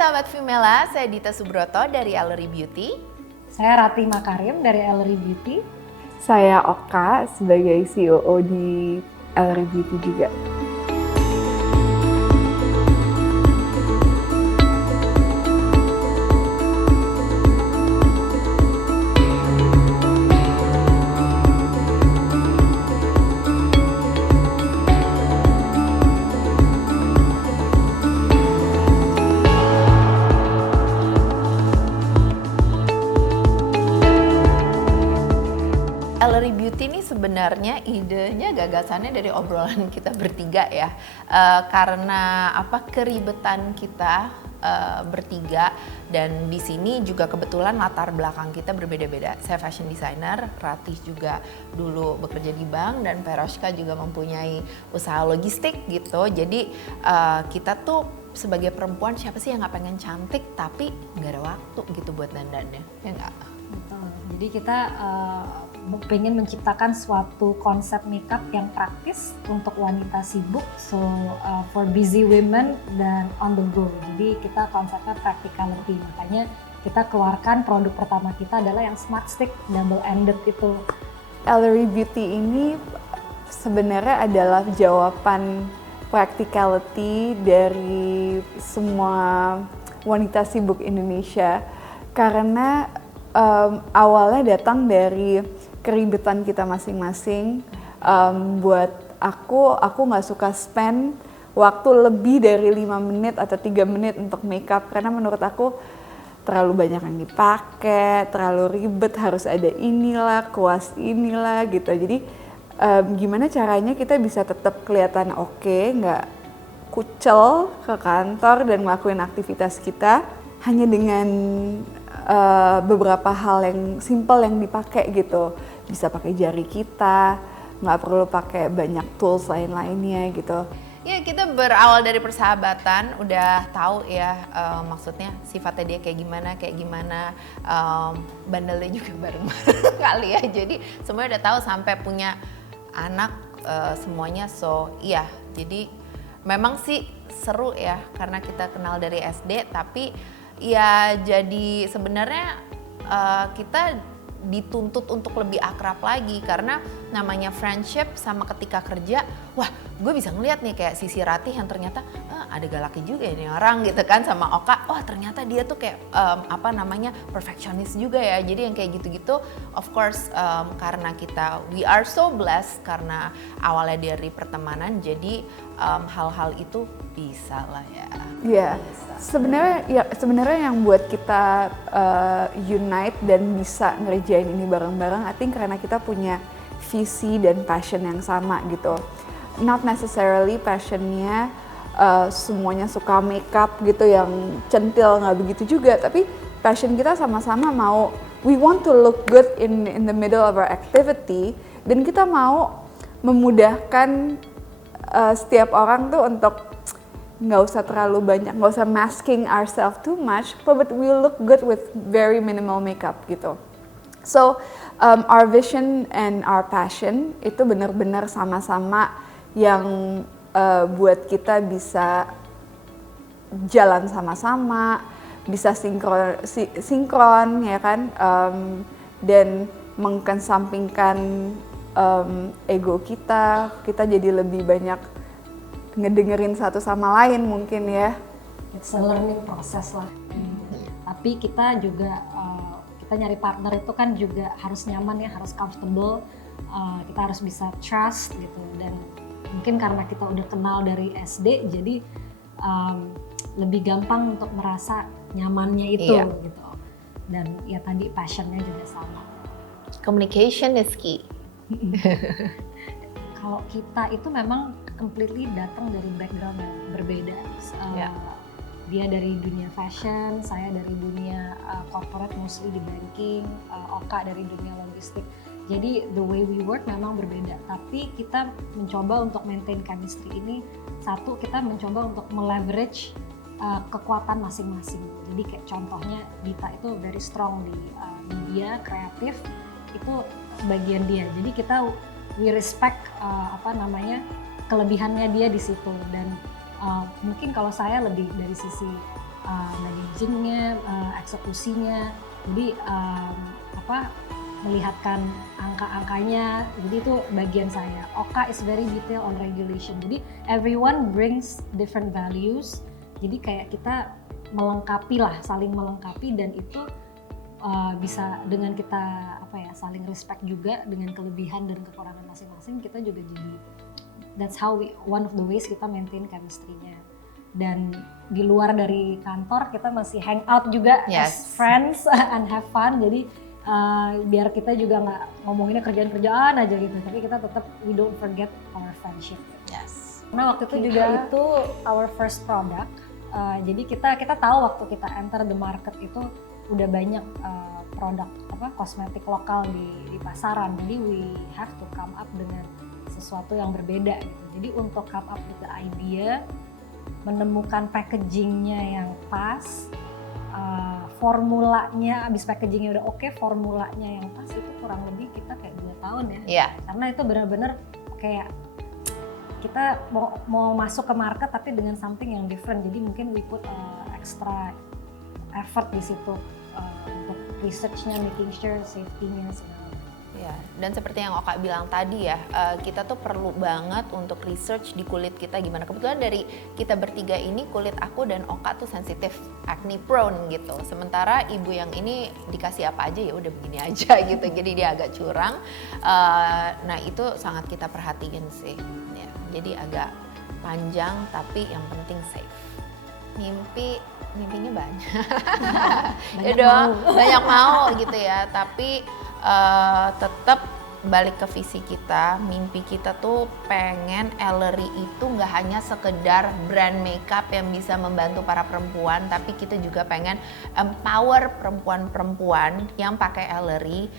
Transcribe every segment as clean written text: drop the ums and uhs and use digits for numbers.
sahabat Vimela, saya Dita Subroto dari Ellery Beauty. Saya Rati Makarim dari Ellery Beauty. Saya Oka sebagai COO di Ellery Beauty juga. Ellery Beauty ini sebenarnya idenya, gagasannya dari obrolan kita bertiga ya. Karena keribetan kita bertiga, dan di sini juga kebetulan latar belakang kita berbeda-beda. Saya fashion designer, Ratih juga dulu bekerja di bank, dan Peroshka juga mempunyai usaha logistik gitu. Jadi kita tuh sebagai perempuan, siapa sih yang nggak pengen cantik tapi nggak ada waktu gitu buat dandannya, ya nggak? Betul. Jadi kita pengen menciptakan suatu konsep makeup yang praktis untuk wanita sibuk, so for busy women dan on the go. Jadi kita konsepnya practicality, makanya kita keluarkan produk pertama kita adalah yang Smart Stick Double Ended itu. Ellery Beauty ini sebenarnya adalah jawaban practicality dari semua wanita sibuk Indonesia, karena awalnya datang dari keribetan kita masing-masing. Buat aku nggak suka spend waktu lebih dari 5 menit atau 3 menit untuk makeup, karena menurut aku terlalu banyak yang dipakai, terlalu ribet, harus ada inilah, kuas inilah gitu. Jadi gimana caranya kita bisa tetap kelihatan oke, nggak kucel ke kantor dan ngelakuin aktivitas kita hanya dengan beberapa hal yang simple yang dipakai gitu. Bisa pakai jari kita, nggak perlu pakai banyak tools lain-lainnya gitu. Ya, kita berawal dari persahabatan, udah tahu ya maksudnya sifatnya dia kayak gimana, bandelnya juga bareng-bareng kali ya. Jadi semuanya udah tahu sampai punya anak semuanya. So iya, jadi memang sih seru ya karena kita kenal dari SD, tapi ya jadi sebenarnya kita dituntut untuk lebih akrab lagi, karena namanya friendship sama ketika kerja, wah gue bisa ngeliat nih kayak sisi Ratih yang ternyata ada galaknya juga ya nih orang gitu kan, sama Oka, wah ternyata dia tuh kayak perfectionist juga ya. Jadi yang kayak gitu-gitu of course karena kita we are so blessed karena awalnya dari pertemanan, jadi hal-hal itu bisa lah ya. Iya, sebenarnya yang buat kita unite dan bisa ngerjain ini bareng-bareng, I think karena kita punya visi dan passion yang sama gitu. Not necessarily passionnya semuanya suka makeup gitu yang centil, nggak begitu juga, tapi passion kita sama-sama mau we want to look good in the middle of our activity, dan kita mau memudahkan setiap orang tuh untuk nggak usah terlalu banyak, nggak usah masking ourselves too much, but we look good with very minimal makeup gitu. So our vision and our passion itu benar-benar sama-sama yang buat kita bisa jalan sama-sama, bisa sinkron ya kan, dan mengesampingkan ego kita jadi lebih banyak ngedengerin satu sama lain mungkin ya. It's a learning process lah. Tapi kita juga kita nyari partner itu kan juga harus nyaman ya, harus comfortable. Kita harus bisa trust gitu, dan mungkin karena kita udah kenal dari SD, jadi lebih gampang untuk merasa nyamannya itu gitu. Dan ya tadi passionnya juga sama. Communication is key. Kalau kita itu memang completely datang dari background yang berbeda. Dia dari dunia fashion, saya dari dunia corporate, mostly di banking, Oka dari dunia logistik. Jadi the way we work memang berbeda, tapi kita mencoba untuk maintain chemistry ini. Satu, kita mencoba untuk meleverage kekuatan masing-masing. Jadi kayak contohnya Dita itu very strong di media, kreatif, itu bagian dia. Jadi kita we respect kelebihannya dia di situ, dan mungkin kalau saya lebih dari sisi managingnya, eksekusinya. Jadi melihatkan angka-angkanya, jadi itu bagian saya. Oka is very detail on regulation, jadi everyone brings different values, jadi kayak kita melengkapi lah, saling melengkapi, dan itu bisa dengan kita saling respect juga dengan kelebihan dan kekurangan masing-masing, kita juga jadi, that's how one of the ways kita maintain chemistry-nya. Dan di luar dari kantor kita masih hang out juga as friends and have fun, jadi biar kita juga nggak ngomonginnya kerjaan-kerjaan aja gitu, tapi kita tetap we don't forget our friendship. Yes. Nah waktu itu juga itu our first product, jadi kita tahu waktu kita enter the market itu udah banyak produk kosmetik lokal di pasaran, jadi we have to come up dengan sesuatu yang berbeda gitu. Jadi untuk come up with the idea, menemukan packagingnya yang pas, formulanya, abis packagingnya udah oke, formulanya yang pas, itu kurang lebih kita kayak 2 tahun ya. Yeah. Karena itu benar-benar kayak kita mau masuk ke market tapi dengan something yang different. Jadi mungkin we put extra effort di situ untuk researchnya, making sure safety-nya segala. Ya, dan seperti yang Oka bilang tadi ya, kita tuh perlu banget untuk research di kulit kita gimana. Kebetulan dari kita bertiga ini, kulit aku dan Oka tuh sensitif, acne prone gitu. Sementara ibu yang ini dikasih apa aja ya udah begini aja gitu, jadi dia agak curang. Nah itu sangat kita perhatiin sih. Ya, jadi agak panjang tapi yang penting safe. Mimpinya banyak. Banyak mau gitu ya, tapi tetap balik ke visi kita, mimpi kita tuh pengen Ellery itu nggak hanya sekedar brand makeup yang bisa membantu para perempuan, tapi kita juga pengen empower perempuan-perempuan yang pakai Ellery,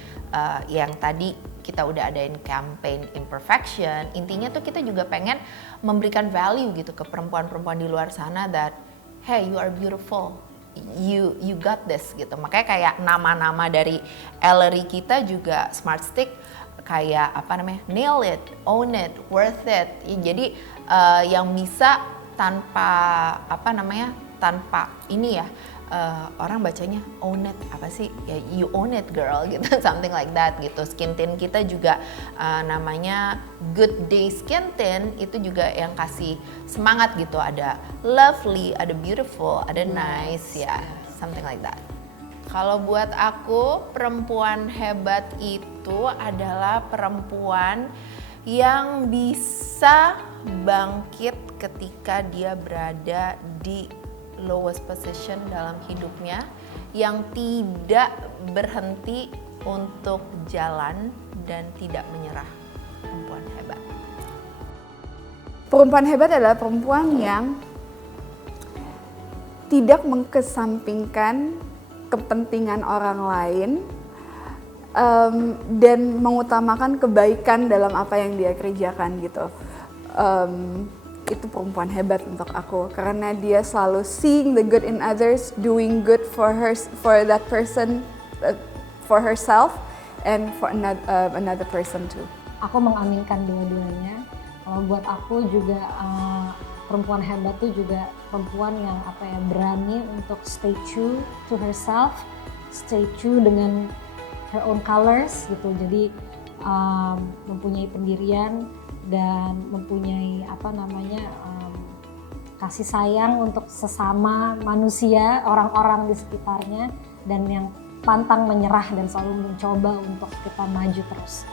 yang tadi kita udah adain campaign imperfection. Intinya tuh kita juga pengen memberikan value gitu ke perempuan-perempuan di luar sana, that hey, you are beautiful, you got this gitu. Makanya kayak nama-nama dari Ellery kita juga Smart Stick, kayak nail it, own it, worth it. Jadi yang bisa tanpa tanpa ini ya, orang bacanya own it, apa sih ya, you own it girl gitu, something like that gitu. Skin tint kita juga namanya Good Day Skin Tint, itu juga yang kasih semangat gitu, ada lovely, ada beautiful, ada nice ya, something like that. Kalau buat aku, perempuan hebat itu adalah perempuan yang bisa bangkit ketika dia berada di lowest position dalam hidupnya, yang tidak berhenti untuk jalan dan tidak menyerah. Perempuan hebat. Perempuan hebat adalah perempuan yang tidak mengkesampingkan kepentingan orang lain, dan mengutamakan kebaikan dalam apa yang dia kerjakan gitu. Itu perempuan hebat untuk aku, karena dia selalu seeing the good in others, doing good for that person, for herself and for another person too. Aku mengaminkan dua-duanya. Kalau buat aku juga perempuan hebat tuh juga perempuan yang berani untuk stay true to herself, stay true dengan her own colors gitu. Jadi mempunyai pendirian dan mempunyai kasih sayang untuk sesama manusia, orang-orang di sekitarnya, dan yang pantang menyerah dan selalu mencoba untuk kita maju terus.